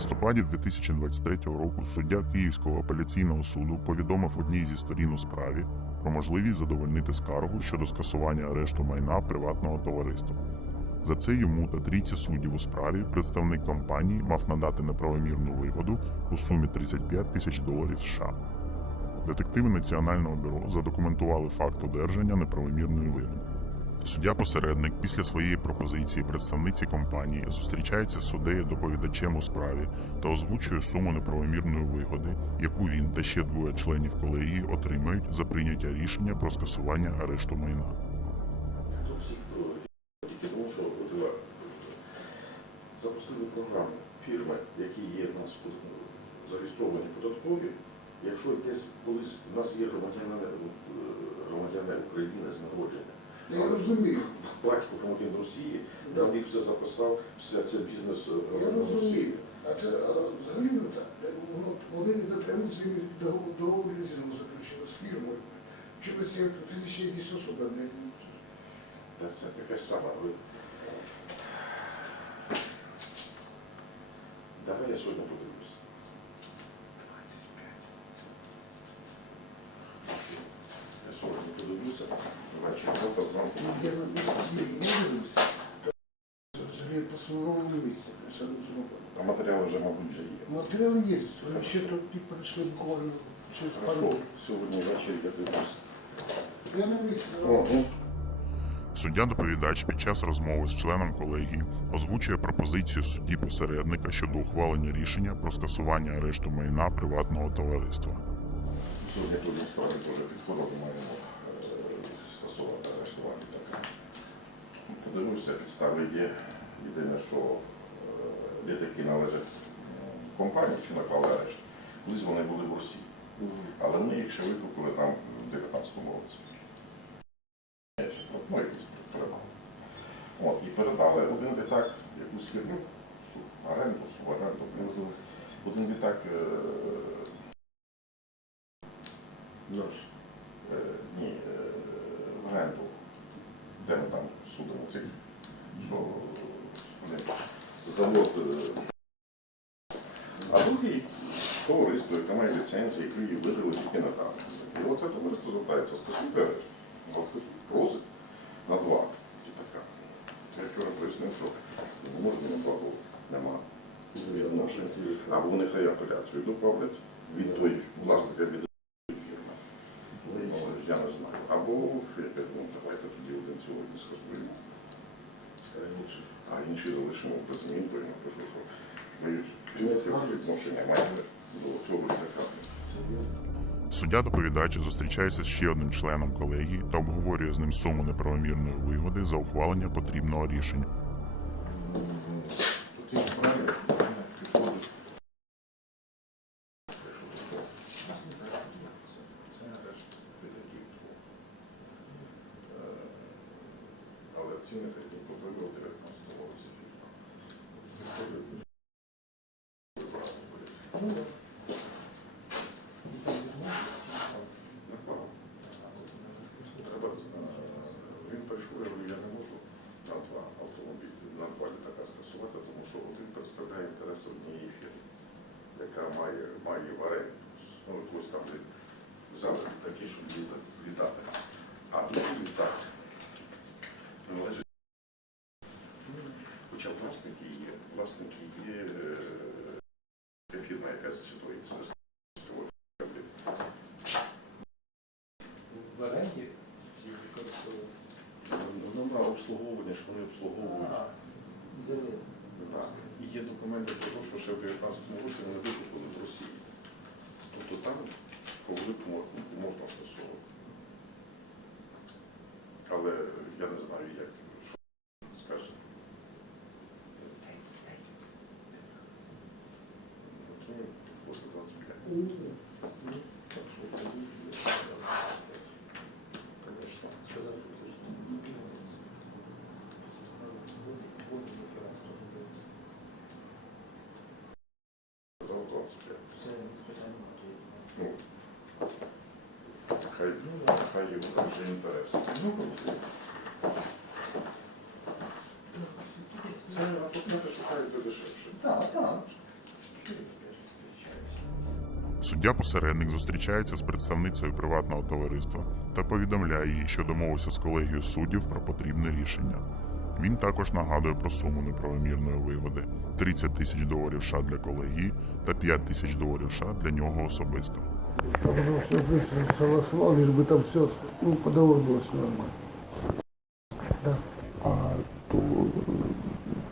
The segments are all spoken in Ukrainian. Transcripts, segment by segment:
листопаді 2023 року суддя Київського апеляційного суду повідомив одній зі сторін у справі про можливість задовольнити скаргу щодо скасування арешту майна приватного товариства. За це йому та трійці суддів у справі представник компанії мав надати неправомірну вигоду у сумі 35 тисяч доларів США. Детективи Національного бюро задокументували факт одержання неправомірної вигоди. Суддя-посередник після своєї пропозиції представниці компанії зустрічається з суддею доповідачем у справі та озвучує суму неправомірної вигоди, яку він та ще двоє членів колегії отримають за прийняття рішення про скасування арешту майна. Запустили програму фірми, які є в нас зареєстровані податкові. Якщо десь колись у нас є громадяни України з народження, Я розумію. батько громадян Росії, на них все записав, все це бізнес е, Я громадян розумію. Росії. А це а, взагалі не так. Ну, Вони напряму своїми договори лізингу заключили з фірмою. Ви це фізичні якісь особи? не- Та Це таке ж саме. Ви... Давай я сьогодні подивлюся. Я сьогодні подивлюся, ввечері завтра зранку. Я не розумію. Розумію, по своєму місці. А матеріали вже, мабуть, вже є. Матеріали є. Вони ще тут прийшли буквально через пару Хорошо, сьогодні ввечері я дивлюся. Я на місці. Ого. Суддя-доповідач під час розмови з членом колегії озвучує пропозицію судді-посередника щодо ухвалення рішення про скасування арешту майна приватного товариства. Сьогодні тут сторони дуже підходили, маємо Подивився, підстави є. Єдине, що е, які належать м, компанії, чи наклали арешт, колись вони були в Росії. Але вони їх ще викупили там в 19-му році. Ну, якісь передали. От, і передали один літак якусь фірму, су- оренду, суборенду. Один літак е, Наш. Е, Ні, е, в оренду. Де ми там судимо цих, блін, завод. А другий товариство, яке має ліцензію, яку її видали тільки на там. І оце товариство звертається, скажіть скажіть, просить на два. Я вчора пояснив, що не можна на два роки. Нема. Або вони хай апеляцію доправлять від тої власника від фірми. Ну, Я не знаю. Або я кажу, ну давайте тоді один сьогодні скасуємо, а залишимо без змін, бо я напишу, що боюсь, фінансове відношення маєте до цього літака. Суддя-доповідач зустрічається з ще одним членом колегії та обговорює з ним суму неправомірної вигоди за ухвалення потрібного рішення. У цій справі підходить. Але ціни такі вибрав 19 році. Треба, е, він прийшов, я говорю, я не можу на два автомобілі, на два літака скасувати, тому що один представляє інтереси однієї фірми, яка має, має в оренді. Ну, якось там взяли такі, щоб літати. А другий літак належить. Хоча власники є, власники є е, фірма, яка зачитується. В оренді чи використовують? Ну, на обслуговування, що вони обслуговують. Так. І є документи про те, що ще в 19 році вони викупили в Росії. Тобто там рахунку можна скасовувати. Але я не знаю, як що скаже. Розумію, підходить 25. Так що, Конечно. Сказав, що це ж не кінець. Вводить ветеранство. Сказав 25. Це питання немає. Ну, хай, хай його вже інтерес. Ну, Це дешевше. Так, так. Суддя-посередник зустрічається з представницею приватного товариства та повідомляє їй, що домовився з колегією суддів про потрібне рішення. Він також нагадує про суму неправомірної вигоди 30 тисяч доларів США для колегії та 5 тисяч доларів США для нього особисто. Потому что я быстро согласовал, лишь бы там все, ну, по договору было все нормально. Да. А то,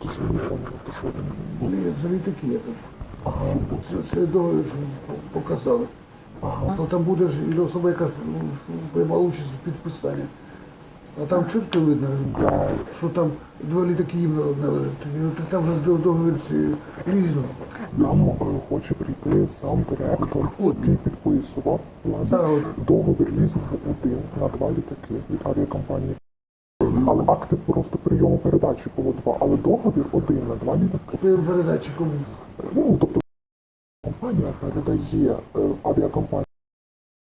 то що не понял, то що там? Ні, це не такі, я там. Ага, Це, це договір, що по- показали. ага. Ну там буде ж і особа, яка ну, приймала участь в підписанні. А там чітко видно, що там два літаки їм належать. Там же договір різно. нам е, хоче прийти сам директор, який підписував власне договір лізингу один на два літаки від авіакомпанії. Але акти просто прийому передачі було два, але договір один на два літаки. Ти передачі кому? Ну, тобто компанія передає е, авіакомпанії,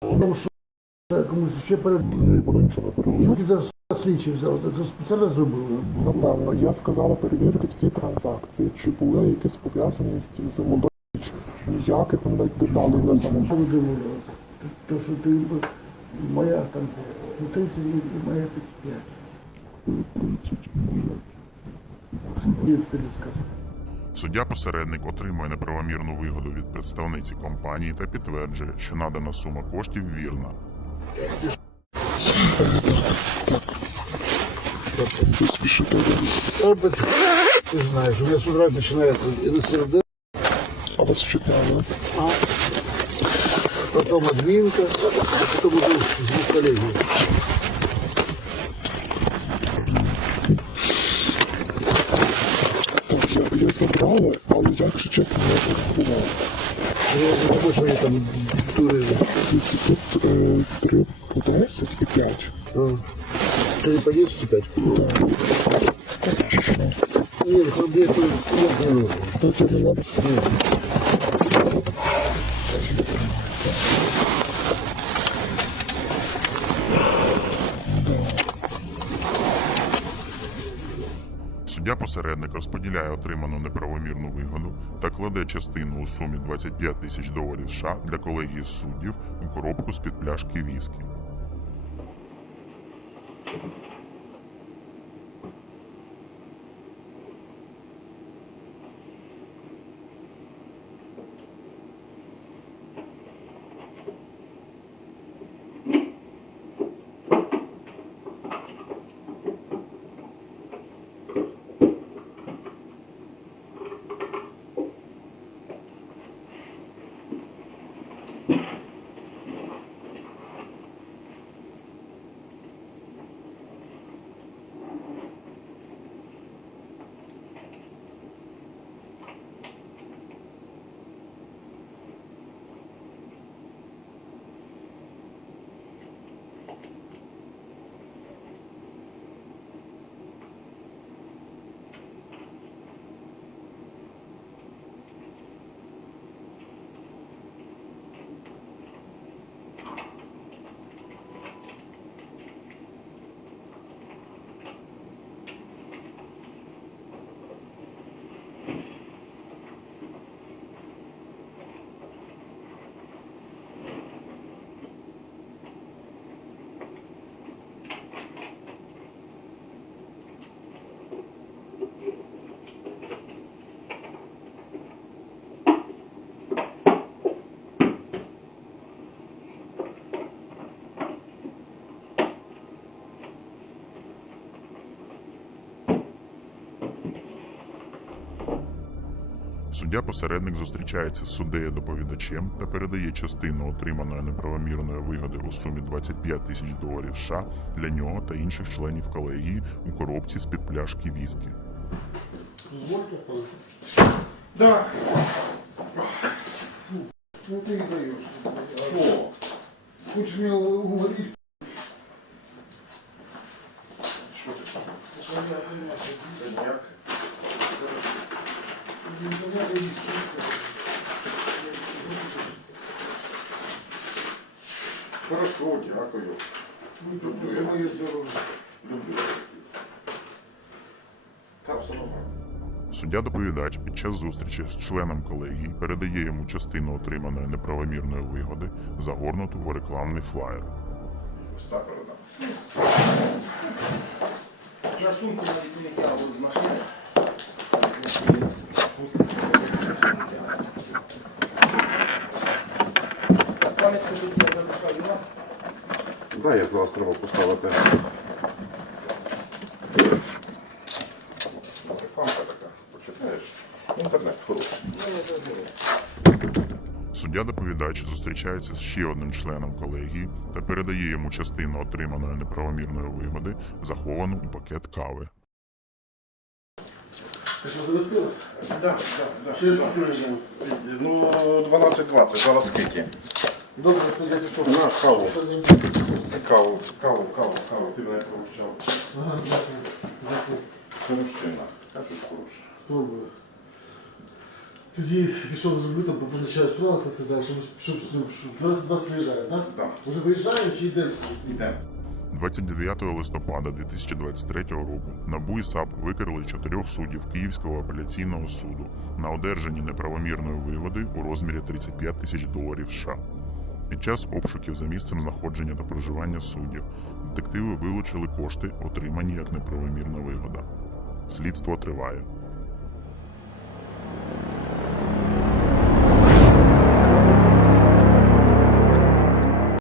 Тому що комусь ще перед... і воно нічого не передає. Ну, слідчий взяв, це спеціально зробили. Напевно, я сказала перевірити всі транзакції, чи були якісь пов'язані з тим взаємодопомогою. Ніяких навіть деталей не Що ви домовлялися? То, що ти моя там ну, 30 і моя 55. Ні, пересказав. Суддя-посередник отримує неправомірну вигоду від представниці компанії та підтверджує, що надана сума коштів вірна. Опыт, ты знаешь, у меня с утра начинается и до серды. А вас считали, да? А? Потом админка, а потом уже с коллеги. Так, я, я забрала, але я, якщо чесно, не рахував. 33, потом 35. Ты по 95? Да. Нет, хлопец, не надо. Суддя-посередник розподіляє отриману неправомірну вигоду та кладе частину у сумі 25 тисяч доларів США для колегії суддів у коробку з-під пляшки віскі. Суддя-посередник зустрічається з суддею-доповідачем та передає частину отриманої неправомірної вигоди у сумі 25 тисяч доларів США для нього та інших членів колегії у коробці з-під пляшки віскі. Да. Ну. Що? Що ти? Це. Хорошо, дякую. Люблю. Та все нормально. Суддя доповідач під час зустрічі з членом колегії передає йому частину отриманої неправомірної вигоди, загорнуту у рекламний флаєр. Ось так передам. На сумку навіть не з машини. Пам'ятку тоді я залишаю у вас. Да, я зараз треба поставити. Рекламка така, почитаєш. Інтернет хороший. Суддя доповідач зустрічається з ще одним членом колегії та передає йому частину отриманої неправомірної вигоди, заховану у пакет кави. Ти що замістилась? Скільки вже? Ну, 12.20, зараз скільки? Добре, то я пішов. На, каву. З? Каву, каву, каву, каву, ти мене провчав. Ага, дякую. Дякую. Це мужчина, кажуть хороше. Спробую. Тоді пішов зроблю, там позначаю справу, так, щоб, щоб, щоб, щоб нас, нас виїжджає, так? Да. Уже виїжджаємо чи йдемо? Йдемо. 29 листопада 2023 року НАБУ і САП викрили чотирьох суддів Київського апеляційного суду на одержанні неправомірної вигоди у розмірі 35 тисяч доларів США. Під час обшуків за місцем знаходження та проживання суддів детективи вилучили кошти, отримані як неправомірна вигода. Слідство триває.